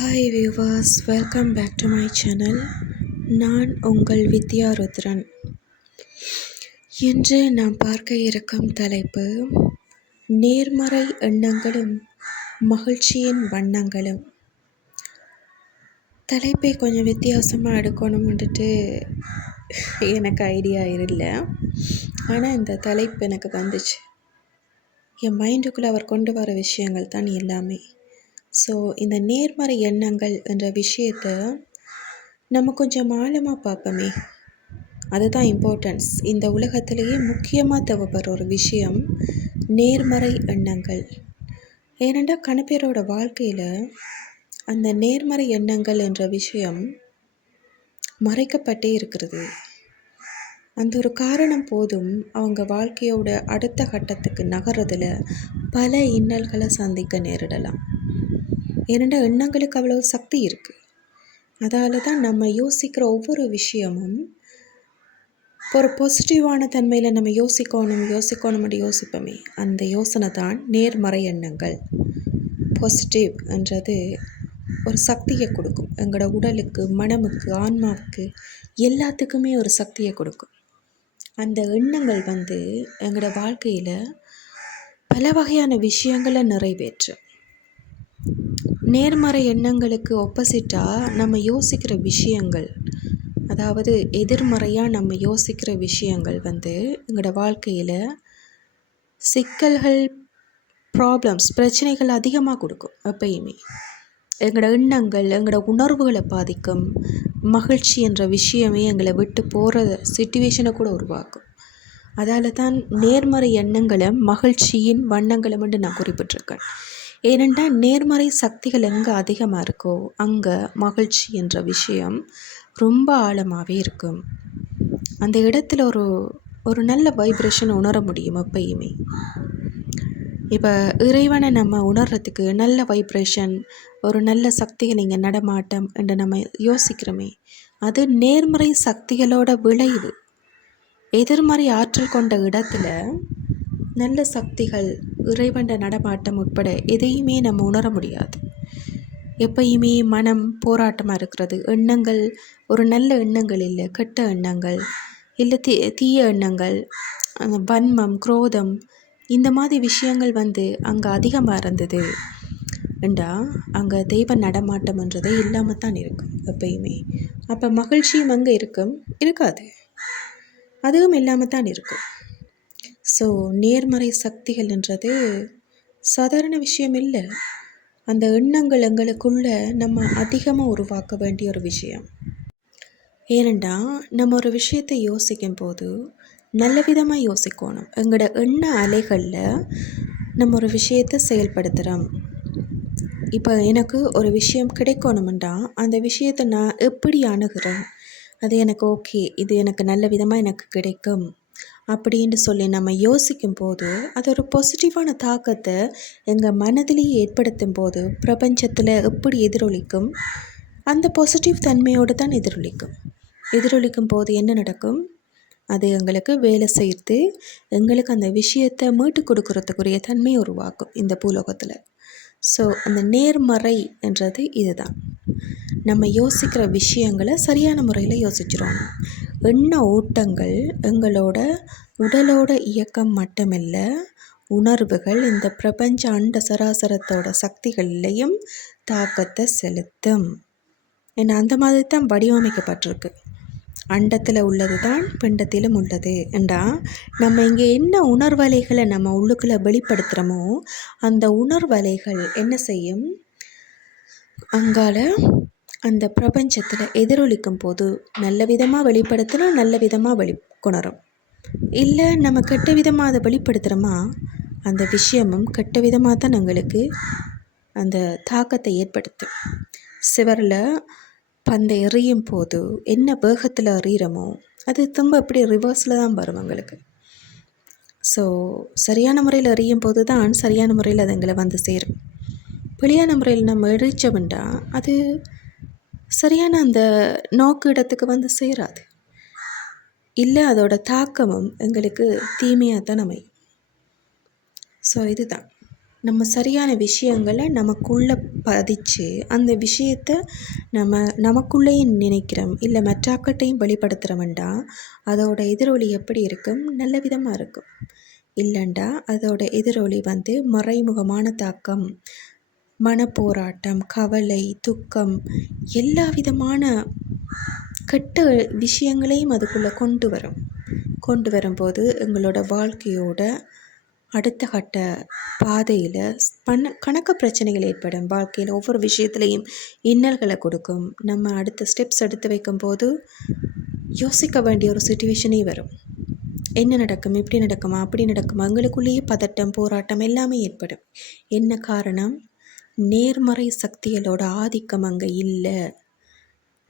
Hi viewers, welcome back to my channel. நான் உங்கள் வித்யா ருத்ரன். இன்று நாம் பார்க்க இருக்கும் தலைப்பு நேர்மறை எண்ணங்களும் மகிழ்ச்சியின் வண்ணங்களும். தலைப்பை கொஞ்சம் வித்தியாசமாக எடுக்கணும்ன்ட்டு எனக்கு ஐடியா இல்லை, ஆனால் இந்த தலைப்பு எனக்கு வந்துச்சு. என் மைண்டுக்குள்ளே அவர் கொண்டு வர விஷயங்கள் தான் எல்லாமே. ஸோ இந்த நேர்மறை எண்ணங்கள் என்ற விஷயத்தை நம்ம கொஞ்சம் ஆழமாக பார்ப்போமே. அதுதான் இம்பார்ட்டன்ஸ். இந்த உலகத்திலேயே முக்கியமாக தேவைப்படுற ஒரு விஷயம் நேர்மறை எண்ணங்கள். ஏனென்றால் கணப்பேரோட வாழ்க்கையில் அந்த நேர்மறை எண்ணங்கள் என்ற விஷயம் மறைக்கப்பட்டே இருக்கிறது. அந்த ஒரு காரணம் போதும் அவங்க வாழ்க்கையோட அடுத்த கட்டத்துக்கு நகர்றதில் பல இன்னல்களை சந்திக்க நேரிடலாம். ஏனென்றால் எண்ணங்களுக்கு அவ்வளோ சக்தி இருக்குது. அதால் தான் நம்ம யோசிக்கிற ஒவ்வொரு விஷயமும் ஒரு பாசிட்டிவான தன்மையில் நம்ம யோசிக்கணும்னு யோசிப்போமே, அந்த யோசனை தான் நேர்மறை எண்ணங்கள். பாசிட்டிவ் என்றது ஒரு சக்தியை கொடுக்கும். எங்களோட உடலுக்கு, மனமுக்கு, ஆன்மாவுக்கு எல்லாத்துக்குமே ஒரு சக்தியை கொடுக்கும். அந்த எண்ணங்கள் எங்களோட வாழ்க்கையில் பல வகையான விஷயங்களை நிறைவேற்றும். நேர்மறை எண்ணங்களுக்கு ஆப்போசிட்டாக நம்ம யோசிக்கிற விஷயங்கள், அதாவது எதிர்மறையாக நம்ம யோசிக்கிற விஷயங்கள் எங்களோட வாழ்க்கையில் சிக்கல்கள், ப்ராப்ளம்ஸ், பிரச்சனைகள் அதிகமாக கொடுக்கும். எப்பயுமே எங்களோட எண்ணங்கள் எங்களோட உணர்வுகளை பாதிக்கும். மகிழ்ச்சி என்ற விஷயமே எங்களை விட்டு போகிற சிச்சுவேஷனை கூட உருவாக்கும். அதால் தான் நேர்மறை எண்ணங்களை மகிழ்ச்சியின் வண்ணங்களும் என்று நான் குறிப்பிட்டிருக்கேன். ஏனென்றால் நேர்மறை சக்திகள் எங்கே அதிகமாக இருக்கோ அங்கே மகிழ்ச்சி என்ற விஷயம் ரொம்ப ஆழமாகவே இருக்கும். அந்த இடத்துல ஒரு நல்ல வைப்ரேஷன் உணர முடியும். எப்பயுமே இப்போ இறைவனை நம்ம உணர்றதுக்கு நல்ல வைப்ரேஷன், ஒரு நல்ல சக்திகள் இங்கே நடமாட்டம் என்று நம்ம யோசிக்கிறோமே, அது நேர்மறை சக்திகளோட விளைவு. எதிர்மறை ஆற்றல் கொண்ட இடத்துல நல்ல சக்திகள், இறைவன் நடமாட்டம் உட்பட எதையுமே நம்ம உணர முடியாது. எப்பயுமே மனம் போராட்டமாக இருக்கிறது. எண்ணங்கள் ஒரு நல்ல எண்ணங்கள் இல்லை, கெட்ட எண்ணங்கள் இல்லை, தீய எண்ணங்கள், அந்த வன்மம், குரோதம், இந்த மாதிரி விஷயங்கள் அங்கே அதிகமாக இருந்தது என்றா அங்கே தெய்வ நடமாட்டம்ன்றதே இல்லாமல் தான் இருக்கும் எப்பயுமே. அப்போ மகிழ்ச்சியும் அங்கே இருக்காது, அதுவும் இல்லாமல் தான் இருக்கும். ஸோ நேர்மறை சக்திகள்ன்றது சாதாரண விஷயம் இல்லை. அந்த எண்ணங்கள் எங்களுக்குள்ளே நம்ம அதிகமாக உருவாக்க வேண்டிய ஒரு விஷயம். ஏனெண்டா நம்ம ஒரு விஷயத்தை யோசிக்கும் போது நல்ல விதமாக யோசிக்கணும். எங்களோட எண்ண அலைகளில் நம்ம ஒரு விஷயத்தை செயல்படுத்துகிறோம். இப்போ எனக்கு ஒரு விஷயம் கிடைக்கணுமெண்டா அந்த விஷயத்தை நான் எப்படி அணுகிறேன், அது எனக்கு ஓகே, இது எனக்கு நல்ல விதமாக எனக்கு கிடைக்கும் அப்படின்னு சொல்லி நம்ம யோசிக்கும் போது அது ஒரு பாசிட்டிவான தாக்கத்தை எங்கள் மனதிலேயே ஏற்படுத்தும் போது பிரபஞ்சத்தில் எப்படி எதிரொலிக்கும், அந்த பாசிட்டிவ் தன்மையோடு தான் எதிரொலிக்கும் போது என்ன நடக்கும், அது எங்களுக்கு வேலை செய்து எங்களுக்கு அந்த விஷயத்தை மீட்டு கொடுக்கறதுக்குரிய தன்மையை உருவாக்கும் இந்த பூலோகத்தில். ஸோ அந்த நேர்மறை என்றது இதுதான். நம்ம யோசிக்கிற விஷயங்களை சரியான முறையில் யோசிச்சிடணும். எண்ண ஓட்டங்கள் எங்களோட உடலோட இயக்கம் மட்டுமில்ல, உணர்வுகள் இந்த பிரபஞ்ச அண்ட சராசரத்தோட சக்திகள்லையும் தாக்கத்தை செலுத்தும். ஏன்னா அந்த மாதிரி தான் வடிவமைக்கப்பட்டிருக்கு. அண்டத்தில் உள்ளது தான் பிண்டத்திலும் உள்ளது என்றா நம்ம இங்கே என்ன உணர்வலைகளை நம்ம உள்ளுக்குள்ளே வெளிப்படுத்துகிறோமோ அந்த உணர்வலைகள் என்ன செய்யும், அங்கால அந்த பிரபஞ்சத்தில் எதிரொலிக்கும் போது நல்ல விதமாக வெளிப்படுத்தினா நல்ல விதமாக வெளிக்கொணரும். இல்லை நம்ம கெட்ட விதமாக அதை வெளிப்படுத்துகிறோமா, அந்த விஷயமும் கெட்ட விதமாக தான் எங்களுக்கு அந்த தாக்கத்தை ஏற்படுத்தும். சிவரில் பந்தை எறியும் போது என்ன வேகத்தில் எறிகிறோமோ அது திரும்ப அப்படி ரிவர்ஸில் தான் வரும் எங்களுக்கு. ஸோ சரியான முறையில் எறியும் போது தான் சரியான முறையில் அது எங்களை சேரும். பிழையான முறையில் நம்ம எரிச்சோம்னா அது சரியான அந்த நோக்கு இடத்துக்கு சேராது. இல்லை, அதோட தாக்கமும் எங்களுக்கு தீமையாக தான் அமையும். ஸோ இதுதான் நம்ம சரியான விஷயங்களை நமக்குள்ளே பதிச்சு அந்த விஷயத்தை நமக்குள்ளேயும் நினைக்கிறோம், இல்லை மற்றாக்கட்டையும் வெளிப்படுத்துகிறோம்டா அதோட எதிரொலி எப்படி இருக்கும்? நல்ல விதமாக இருக்கும். இல்லைண்டா அதோட எதிரொலி மறைமுகமான தாக்கம், மனப்போராட்டம், கவலை, துக்கம், எல்லா விதமான கெட்ட விஷயங்களையும் அதுக்குள்ளே கொண்டு வரும்போது எங்களோட வாழ்க்கையோட அடுத்த கட்ட பாதையில் கணக்க பிரச்சனைகள் ஏற்படும். வாழ்க்கையில் ஒவ்வொரு விஷயத்துலையும் இன்னல்களை கொடுக்கும். நம்ம அடுத்த ஸ்டெப்ஸ் எடுத்து வைக்கும்போது யோசிக்க வேண்டிய ஒரு சுச்சுவேஷனே வரும். என்ன நடக்கும், இப்படி நடக்குமா, அப்படி நடக்குமா, எங்களுக்குள்ளேயே பதட்டம், போராட்டம் எல்லாமே ஏற்படும். என்ன காரணம்? நேர்மறை சக்திகளோட ஆதிக்கம் அங்கே இல்லை.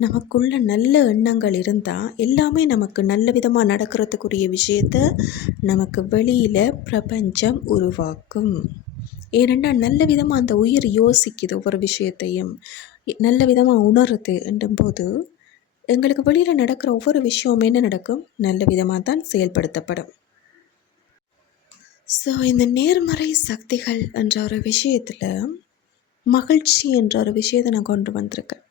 நமக்குள்ள நல்ல எண்ணங்கள் இருந்தால் எல்லாமே நமக்கு நல்ல விதமாக நடக்கிறதுக்குரிய விஷயத்த நமக்கு வெளியில் பிரபஞ்சம் உருவாக்கும். ஏனெண்டா நல்ல விதமாக அந்த உயிர் யோசிக்குது, ஒவ்வொரு விஷயத்தையும் நல்ல விதமாக உணருது என்றும்போது எங்களுக்கு வெளியில் நடக்கிற ஒவ்வொரு விஷயமும் என்ன நடக்கும்? நல்ல விதமாக தான் செயல்படுத்தப்படும். ஸோ இந்த நேர்மறை சக்திகள் என்ற ஒரு விஷயத்தில் மகிழ்ச்சி என்ற ஒரு விஷயத்தை நான் கொண்டு வந்திருக்கேன்.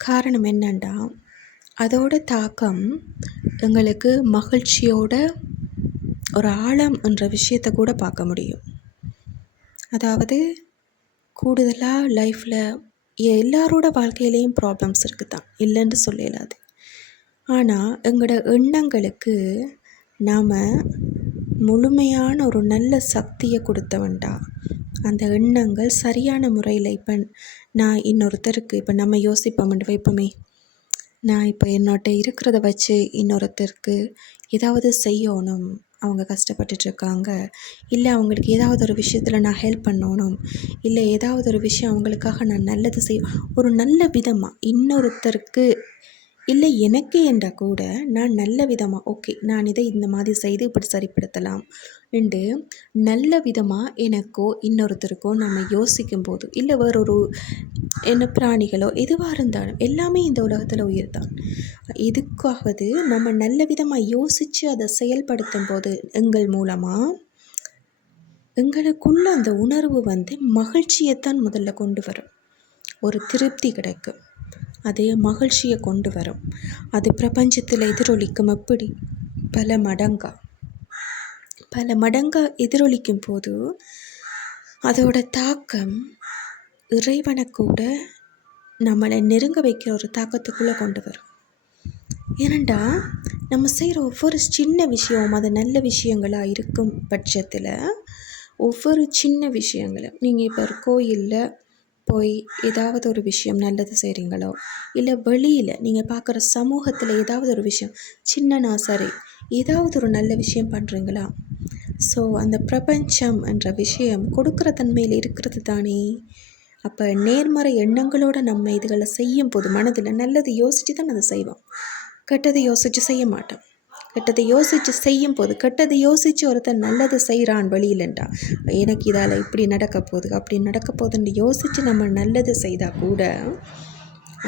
காரணம் என்னண்டா அதோட தாக்கம் எங்களுக்கு மகிழ்ச்சியோட ஒரு ஆழம் என்ற விஷயத்தை கூட பார்க்க முடியும். அதாவது கூடுதலாக லைஃப்பில் எல்லாரோட வாழ்க்கையிலையும் ப்ராப்ளம்ஸ் இருக்குது தான், இல்லைன்னு சொல்லலாது. ஆனால் எங்களோட எண்ணங்களுக்கு நாம் முழுமையான ஒரு நல்ல சக்தியை கொடுத்தவன்டா அந்த எண்ணங்கள் சரியான முறையில் இப்போ நான் இன்னொருத்தருக்கு இப்போ நம்ம யோசிப்போம்னு வைப்போமே, நான் இப்போ என்னோட இருக்கிறத வச்சு இன்னொருத்தருக்கு ஏதாவது செய்யணும், அவங்க கஷ்டப்பட்டுட்ருக்காங்க, இல்லை அவங்களுக்கு ஏதாவது ஒரு விஷயத்தில் நான் ஹெல்ப் பண்ணணும், இல்லை ஏதாவது ஒரு விஷயம் அவங்களுக்காக நான் நல்லது ஒரு நல்ல விதமாக இன்னொருத்தருக்கு இல்லை எனக்கு என்றால் கூட நான் நல்ல விதமாக ஓகே நான் இதை இந்த மாதிரி செய்து இப்படி சரிப்படுத்தலாம் என்று நல்ல விதமாக எனக்கோ இன்னொருத்தருக்கோ நம்ம யோசிக்கும் போது, இல்லை வேறொரு என்ன பிராணிகளோ எதுவாக இருந்தாலும் எல்லாமே இந்த உலகத்தில் உயிர் தான். எதுக்காவது நம்ம நல்ல விதமாக யோசித்து அதை செயல்படுத்தும் போது எங்கள் மூலமாக எங்களுக்குள்ள அந்த உணர்வு மகிழ்ச்சியைத்தான் முதல்ல கொண்டு வரும். ஒரு திருப்தி கிடைக்கும், அது மகிழ்ச்சியை கொண்டு வரும். அது பிரபஞ்சத்தில் எதிரொலிக்கும். எப்படி? பல மடங்கா எதிரொலிக்கும் போது அதோட தாக்கம் இறைவனை கூட நம்மளை நெருங்க வைக்கிற ஒரு தாக்கத்துக்குள்ளே கொண்டு வரும். ஏனண்டா நம்ம செய்கிற ஒவ்வொரு சின்ன விஷயமும் அது நல்ல விஷயங்களாக இருக்கும் பட்சத்தில் ஒவ்வொரு சின்ன விஷயங்களும் நீங்கள் இப்போ ஒரு கோயிலில் போய் ஏதாவது ஒரு விஷயம் நல்லது செய்கிறீங்களோ, இல்லை வெளியில் நீங்கள் பார்க்குற சமூகத்தில் ஏதாவது ஒரு விஷயம் சின்னனா சரி ஏதாவது ஒரு நல்ல விஷயம் பண்ணுறீங்களா? ஸோ அந்த பிரபஞ்சம் என்ற விஷயம் கொடுக்குற தன்மையில் இருக்கிறது தானே. அப்போ நேர்மறை எண்ணங்களோடு நம்ம இதுகளை செய்யும் போது மனதில் நல்லது யோசித்து தான் அதை செய்வோம், கெட்டதை யோசித்து செய்ய மாட்டோம். கெட்டதை யோசித்து செய்யும் போது கெட்டதை யோசித்து ஒருத்தன் நல்லது செய்கிறான் வெளியிலண்டா, எனக்கு இதால் இப்படி நடக்க போகுது அப்படி நடக்க போகுதுன்னு யோசித்து நம்ம நல்லது செய்தால் கூட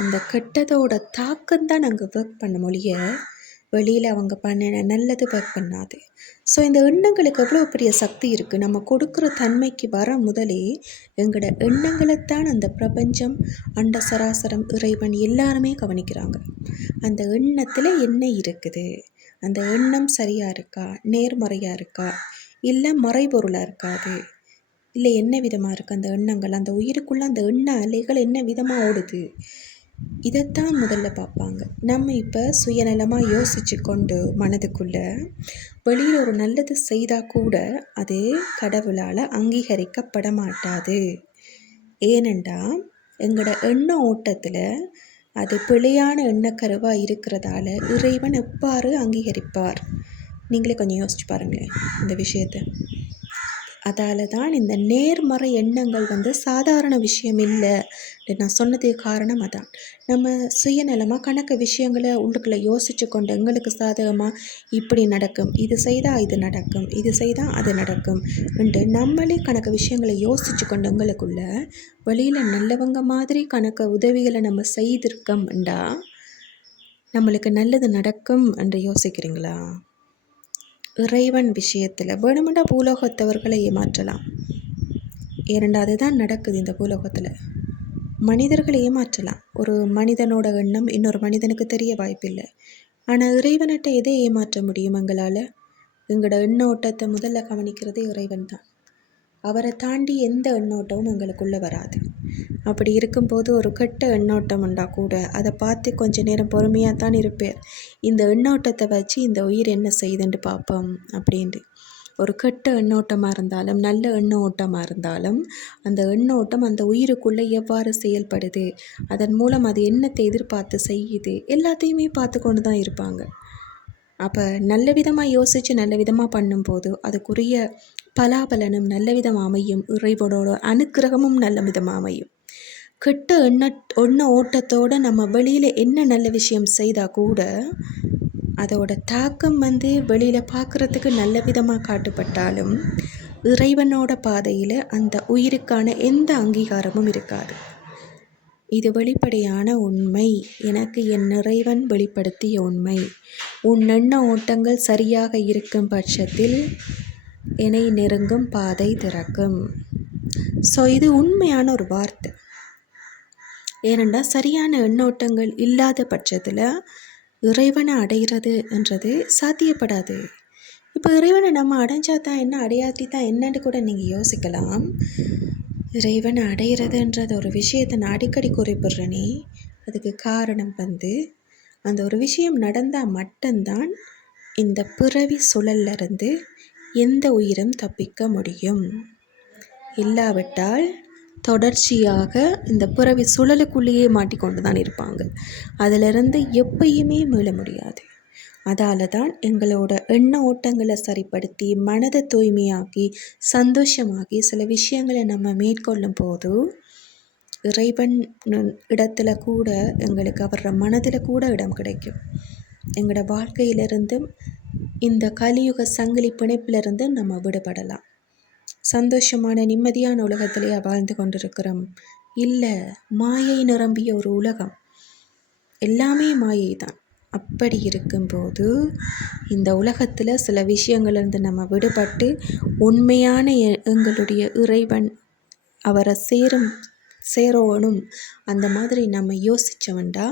அந்த கெட்டதோட தாக்கம்தான் அங்கே ஒர்க் பண்ண மொழிய வெளியில் அவங்க பண்ணின நல்லது ஒர்க் பண்ணாது. ஸோ இந்த எண்ணங்களுக்கு எவ்வளோ பெரிய சக்தி இருக்குது. நம்ம கொடுக்குற தன்மைக்கு வர முதலே எங்களோட எண்ணங்களைத்தான் அந்த பிரபஞ்சம், அண்ட சராசரம், இறைவன் எல்லாருமே கவனிக்கிறாங்க. அந்த எண்ணத்தில் என்ன இருக்குது, அந்த எண்ணம் சரியாக இருக்கா, நேர்மறையாக இருக்கா, இல்லை மறைபொருளாக இருக்காது, இல்லை என்ன விதமாக இருக்குது அந்த எண்ணங்கள், அந்த உயிருக்குள்ளே அந்த எண்ண அலைகள் என்ன விதமாக ஓடுது, இதைத்தான் முதல்ல பார்ப்பாங்க. நம்ம இப்போ சுயநலமாக யோசித்து கொண்டு மனதுக்குள்ளே வெளியில் ஒரு நல்லது செய்தால் கூட அது கடவுளால் அங்கீகரிக்கப்பட மாட்டாது. ஏனெண்டா எங்களோட எண்ண ஓட்டத்தில் அது பிழையான எண்ணக்கருவாக இருக்கிறதால இறைவன் எவ்வாறு அங்கீகரிப்பார்? நீங்களே கொஞ்சம் யோசிச்சு பாருங்களேன் இந்த விஷயத்தை. அதால் தான் இந்த நேர்மறை எண்ணங்கள் சாதாரண விஷயம் இல்லை. நான் சொன்னதுக்கு காரணம் அதான். நம்ம சுயநலமாக கணக்கு விஷயங்களை உள்ளுக்குள்ளே யோசித்து கொண்டு எங்களுக்கு சாதகமாக இப்படி நடக்கும், இது செய்தால் இது நடக்கும், இது செய்தால் அது நடக்கும் என்று நம்மளே கணக்கு விஷயங்களை யோசித்து கொண்டு எங்களுக்குள்ள வெளியில் நல்லவங்க மாதிரி கணக்கு உதவிகளை நம்ம செய்திருக்கோம்டா நம்மளுக்கு நல்லது நடக்கும் என்று யோசிக்கிறீங்களா? இறைவன் விஷயத்தில் வேணுமெண்டா பூலோகத்தவர்களை ஏமாற்றலாம், இரண்டாவது தான் நடக்குது இந்த பூலோகத்தில். மனிதர்களை ஏமாற்றலாம். ஒரு மனிதனோட எண்ணம் இன்னொரு மனிதனுக்கு தெரிய வாய்ப்பில்லை. ஆனால் இறைவன்கிட்ட எதை ஏமாற்ற முடியும் எங்களால்? எங்களோட எண்ணோட்டத்தை முதல்ல கவனிக்கிறது இறைவன் தான். அவரை தாண்டி எந்த எண்ணோட்டமும் எங்களுக்குள்ளே வராது. அப்படி இருக்கும்போது ஒரு கெட்ட எண்ணோட்டம் உண்டால் கூட அதை பார்த்து கொஞ்ச நேரம் பொறுமையாக தான் இருப்பேன். இந்த எண்ணோட்டத்தை வச்சு இந்த உயிர் என்ன செய்யுதுன்னு பார்ப்போம் அப்படின்ட்டு. ஒரு கெட்ட எண்ணோட்டமாக இருந்தாலும் நல்ல எண்ணோட்டமாக இருந்தாலும் அந்த எண்ணோட்டம் அந்த உயிருக்குள்ளே எவ்வாறு செயல்படுது, அதன் மூலம் அது என்னத்தை எதிர்பார்த்து செய்யுது, எல்லாத்தையுமே பார்த்து கொண்டு தான் இருப்பாங்க. அப்போ நல்ல விதமாக யோசித்து நல்ல விதமாக பண்ணும்போது அதுக்குரிய பலாபலனும் நல்ல விதமாக அமையும். இறைவனோட அனுக்கிரகமும் நல்ல விதமாக அமையும். கெட்ட எண்ண ஓட்டத்தோடு நம்ம வெளியில் என்ன நல்ல விஷயம் செய்தால் கூட அதோட தாக்கம் வெளியில் பார்க்குறதுக்கு நல்ல விதமாக காட்டுப்பட்டாலும் இறைவனோட பாதையில் அந்த உயிருக்கான எந்த அங்கீகாரமும் இருக்காது. இது வெளிப்படையான உண்மை. எனக்கு என் இறைவன் வெளிப்படுத்திய உண்மை. உன் எண்ண ஓட்டங்கள் சரியாக இருக்கும் பட்சத்தில் என்னை நெருங்கும் பாதை திறக்கும். ஸோ இது உண்மையான ஒரு வார்த்தை. ஏனென்றால் சரியான எண்ணோட்டங்கள் இல்லாத பட்சத்தில் இறைவனை அடைகிறது என்றது சாத்தியப்படாது. இப்போ இறைவனை நம்ம அடைஞ்சா தான் என்ன, அடையாட்டி தான் என்னன்னு கூட நீங்கள் யோசிக்கலாம். இறைவனை அடைகிறதுன்றது ஒரு விஷயத்தை நான் அடிக்கடி குறிப்பிட்றேனே, அதுக்கு காரணம் அந்த ஒரு விஷயம் நடந்தால் மட்டும்தான் இந்த பிறவி சுழல்லிருந்து எந்த உயிரும் தப்பிக்க முடியும். இல்லாவிட்டால் தொடர்ச்சியாக இந்த பிறவி சுழலுக்குள்ளேயே மாட்டிக்கொண்டு தான் இருப்பாங்க. அதிலிருந்து எப்பயுமே மீள முடியாது. அதால் தான் எங்களோட எண்ண ஓட்டங்களை சரிப்படுத்தி மனதை தூய்மையாக்கி சந்தோஷமாக்கி சில விஷயங்களை நம்ம மேற்கொள்ளும் போது இறைவன் இடத்துல கூட எங்களுக்கு அவர மனதில் கூட இடம் கிடைக்கும். எங்களோட வாழ்க்கையிலிருந்தும் இந்த கலியுக சங்கிலி பிணைப்பிலிருந்து நம்ம விடுபடலாம். சந்தோஷமான நிம்மதியான உலகத்திலேயே வாழ்ந்து கொண்டிருக்கிறோம். இல்லை, மாயை நிரம்பிய ஒரு உலகம், எல்லாமே மாயை தான். அப்படி இருக்கும்போது இந்த உலகத்தில் சில விஷயங்கள்லேருந்து நம்ம விடுபட்டு உண்மையான எங்களுடைய இறைவன் அவரை சேரணும் அந்த மாதிரி நம்ம யோசித்தோம்டா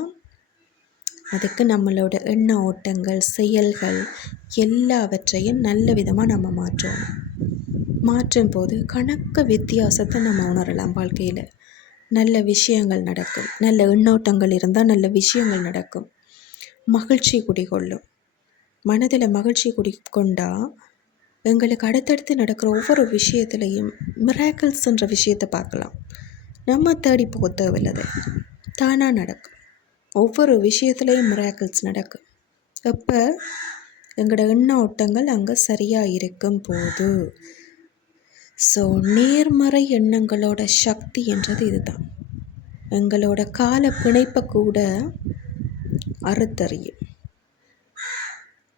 அதுக்கு நம்மளோட எண்ண ஓட்டங்கள் செயல்கள் எல்லாவற்றையும் நல்ல விதமாக நம்ம மாற்றும் போது கணக்க வித்தியாசத்தை நம்ம உணரலாம். வாழ்க்கையில் நல்ல விஷயங்கள் நடக்கும். நல்ல எண்ணோட்டங்கள் இருந்தால் நல்ல விஷயங்கள் நடக்கும். மகிழ்ச்சி குடிகொள்ளும். மனதில் மகிழ்ச்சி குடிக்கொண்டா எங்களுக்கு அடுத்தடுத்து நடக்கிற ஒவ்வொரு விஷயத்துலையும் மிராக்கிள்ஸ்ன்ற விஷயத்தை பார்க்கலாம். நம்ம தேடி போக தேவையில்லது, தானாக நடக்கும். ஒவ்வொரு விஷயத்துலையும் மிராக்கிள்ஸ் நடக்கும். அப்போ எங்களோட எண்ண ஓட்டங்கள் அங்கே சரியாக இருக்கும் போது. ஸோ நேர்மறை எண்ணங்களோட சக்தி என்றது இதுதான். எங்களோட கால பிணைப்பை கூட அறுத்தறியும்.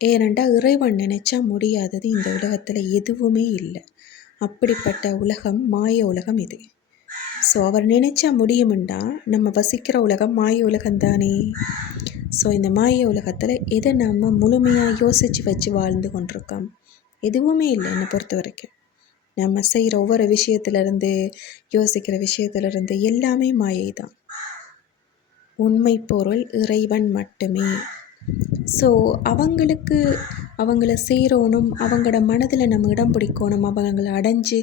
ஏனென்றால் இறைவன் நினைச்சா முடியாதது இந்த உலகத்தில் எதுவுமே இல்லை. அப்படிப்பட்ட உலகம் மாய உலகம் இது. ஸோ அவர் நினைச்சா முடியுமெண்டா நம்ம வசிக்கிற உலகம் மாய உலகம்தானே. ஸோ இந்த மாய உலகத்தில் எதை நம்ம முழுமையாக யோசித்து வச்சு வாழ்ந்து கொண்டிருக்கோம்? எதுவுமே இல்லை. என்னை பொறுத்த வரைக்கும் நம்ம செய்கிற ஒவ்வொரு விஷயத்துலேருந்து யோசிக்கிற விஷயத்துலேருந்து எல்லாமே மாயை தான். உண்மை பொருள் இறைவன் மட்டுமே. ஸோ அவங்கள சேரணும், அவங்களோட மனதில் நம்ம இடம் பிடிக்கணும், அவங்கள அடைஞ்சு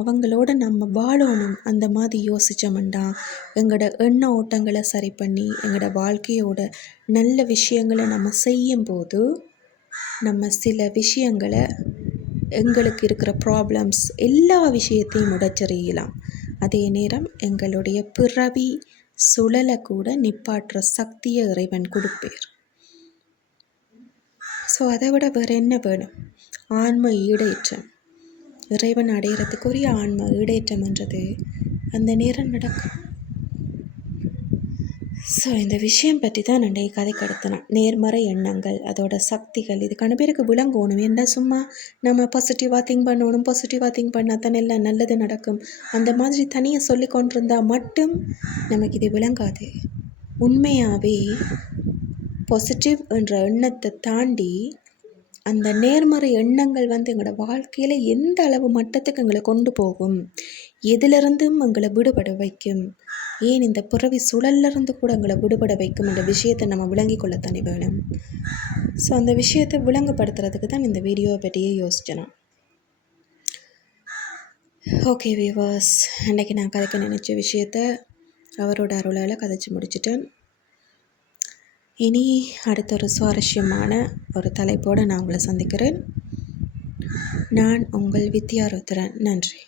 அவங்களோட நம்ம வாழணும். அந்த மாதிரி யோசித்தோம்னா எங்களோட எண்ண ஓட்டங்களை சரி பண்ணி எங்களோட வாழ்க்கையோட நல்ல விஷயங்களை நம்ம செய்யும்போது நம்ம சில விஷயங்களை எங்களுக்கு இருக்கிற ப்ராப்ளம்ஸ் எல்லா விஷயத்தையும் உடைச்சறியலாம். அதே நேரம் எங்களுடைய பிறவி சுழலை கூட நிப்பாட்டுற சக்தியை இறைவன் கொடுப்பேர். ஸோ அதை விட வேறு என்ன வேணும்? ஆன்ம ஈடேற்றம். இறைவன் அடைகிறதுக்குரிய ஆன்ம ஈடேற்றம்ன்றது அந்த நேரம் நடக்கும். ஸோ இந்த விஷயம் பற்றி தான் நான் கதை கடத்தினேன். நேர்மறை எண்ணங்கள், அதோட சக்திகள் இதுக்கான பேருக்கு விளங்கணும். என்ன சும்மா நம்ம பாசிட்டிவாக திங்க் பண்ணால் தானே எல்லாம் நல்லது நடக்கும் அந்த மாதிரி தனியாக சொல்லி கொண்டிருந்தால் மட்டும் நமக்கு இது விளங்காது. உண்மையாகவே பாசிட்டிவ் என்ற எண்ணத்தை தாண்டி அந்த நேர்மறை எண்ணங்கள் எங்களோட வாழ்க்கையில் எந்த அளவு மட்டத்துக்கு எங்களை கொண்டு போகும், எதிலிருந்தும் எங்களை விடுபட வைக்கும், ஏன் இந்த பிறவி சுழல்லிருந்து கூட எங்களை விடுபட வைக்கும் என்ற விஷயத்தை நம்ம விளங்கி கொள்ளத்தானே வேணும். ஸோ அந்த விஷயத்தை விளங்கப்படுத்துறதுக்கு தான் இந்த வீடியோவை பற்றியே யோசிச்சேன். ஓகே வியூவர்ஸ், இன்றைக்கி நான் கதைக்க நினச்ச விஷயத்த அவரோட அருளால் கதைச்சி முடிச்சிட்டேன். இனி அடுத்த ஒரு சுவாரஸ்யமான ஒரு தலைப்போடு நான் உங்களை சந்திக்கிறேன். நான் உங்கள் வித்யா ருத்ரன். நன்றி.